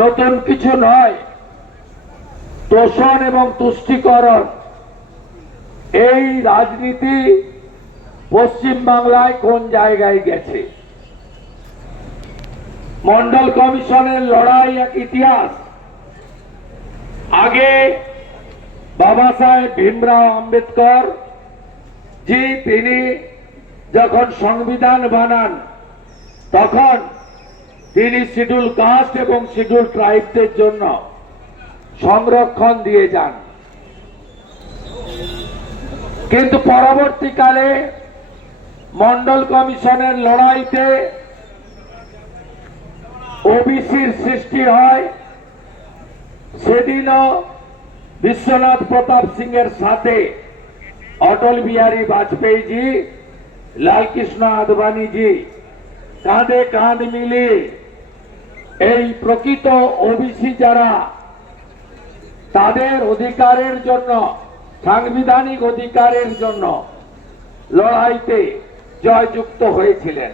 নতুন কিছু নয়, তোষণ এবং তুষ্টিকরণ এই রাজনীতি পশ্চিম বাংলায় কোন জায়গায় গেছে। মন্ডল কমিশনের লড়াই এক ইতিহাস। আগে বাবা সাহেব ভীমরাও আম্বেদকর জি তিনি যখন সংবিধান বানান তখন তিনি শিডিউল কাস্ট এবং শিডিউল ট্রাইবদের জন্য সংরক্ষণ দিয়ে যান, কিন্তু পরবর্তীকালে মন্ডল কমিশনের লড়াইতে ওবিসির সৃষ্টি হয়। সেদিনও বিশ্বনাথ প্রতাপ সিং এর সাথে অটল বিহারী বাজপেয়ী জি, লালকৃষ্ণ আদবানি জি কাঁধে কাঁধ মিলিয়ে এই প্রকৃত ওবিসি যারা তাদের অধিকারের জন্য, সাংবিধানিক অধিকারের জন্য লড়াইতে জয়যুক্ত হয়েছিলেন।